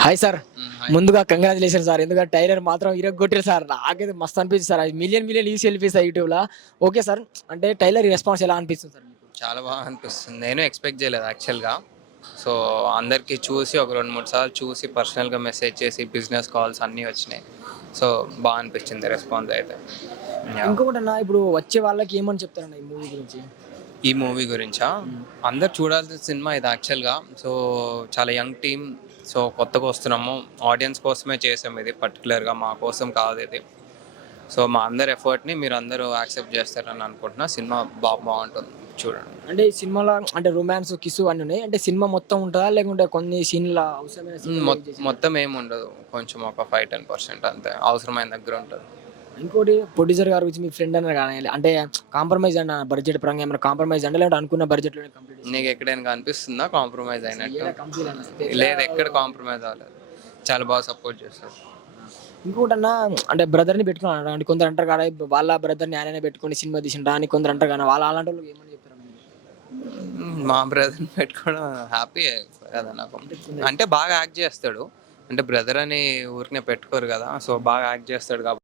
Hi sir. Hi. ముందుగా congratulation sir. ఎందుకంటే tailor మాత్రం ఇరగ్గొట్టారు సార్. నాకైతే మస్తు అనిపించింది సార్. అది మిలియన్ మిలియన్ వ్యూస్ వెళ్ళిపోయి యూట్యూబ్లో. Okay sir. అంటే టైలర్ రెస్పాన్స్ ఎలా అనిపిస్తుంది సార్ మీకు? చాలా బాగా అనిపిస్తుంది. నేను ఎక్స్‌పెక్ట్ చేయలేదు యాక్చువల్‌గా. సో, అందరికి చూసి ఒక 2, 3 సార్లు చూసి పర్సనల్‌గా మెసేజ్ చేసి బిజినెస్ కాల్స్ అన్నీ వచ్చినాయి. సో, బా అనిపించింది రెస్పాన్స్ అయితే. యాహ్! ఇంకొకటన్నా ఇప్పుడు వచ్చే వాళ్ళకి ఏమని చెప్తారన్న ఈ మూవీ గురించి? ఈ మూవీ గురించా? అందరూ చూడాల్సిన సినిమా ఇది యాక్చువల్‌గా. సో, చాలా యంగ్ టీమ్. సో, కొత్తగా వస్తున్నాము. ఆడియన్స్ కోసమే చేసాం ఇది పర్టిక్యులర్‌గా మా కోసం కాదు ఇది. సో, మా అందరి ఎఫర్ట్‌ని మీరందరూ యాక్సెప్ట్ చేస్తారని అనుకుంటున్నా. సినిమా బావుంటుంది. చూడండి. అంటే ఈ సినిమాలో అంటే రొమాన్స్, కిస్సు అన్నీ ఉన్నాయి. అంటే సినిమా మొత్తం ఉంటదా? లేకుంటే కొన్ని సీన్‌ల అవసరమైన సీన్‌లు రిలీజ్ చేసారా? మొత్తం ఏముండదు. కొంచెం ఒక 5, 10% అంతే. అవసరమైన దగ్గర ఉంటది. ఇంకోటి ప్రొడ్యూసర్ గారి గురించి మీ ఫ్రెండ్ అన్నారు కానీ అంటే కాంప్రమైజ్ అన్న బడ్జెట్ పరంగా ఏమైనా కాంప్రమైజ్ అండి లేదంటే అనుకున్న బడ్జెట్‌లోనే కంప్లీట్ చేసారా? నీకు ఎక్కడైనా కనిపిస్తుందా కాంప్రమైజ్ అయినట్టు? ఏడా కంప్లీట్ అన్న. లేదు, ఎక్కడ కాంప్రమైజ్ అవ్వలేదు. చాలా బాగా సపోర్ట్ చేస్తారు. ఇంకోటన్నా అంటే బ్రదర్‌ని పెట్టుకున్నాడు. అంటే కొందరు అంటారు కదా! వాళ్ళ బ్రదర్‌ని ఆయననే పెట్టుకొని సినిమా తీసిండ్రా అని కొందరు అంటారు కదా! అలాంటోళ్ళకి ఏమని చెప్తారన్న మీరు? మా బ్రదర్‌ని పెట్టుకోవడం హ్యాపీయే కదా నాకు. అంటే బాగా యాక్ట్ చేస్తాడు. అంటే బ్రదర్ అని ఊరికనే పెట్టుకోరు కదా! సో, బాగా యాక్ట్ చేస్తాడు కాబట్టి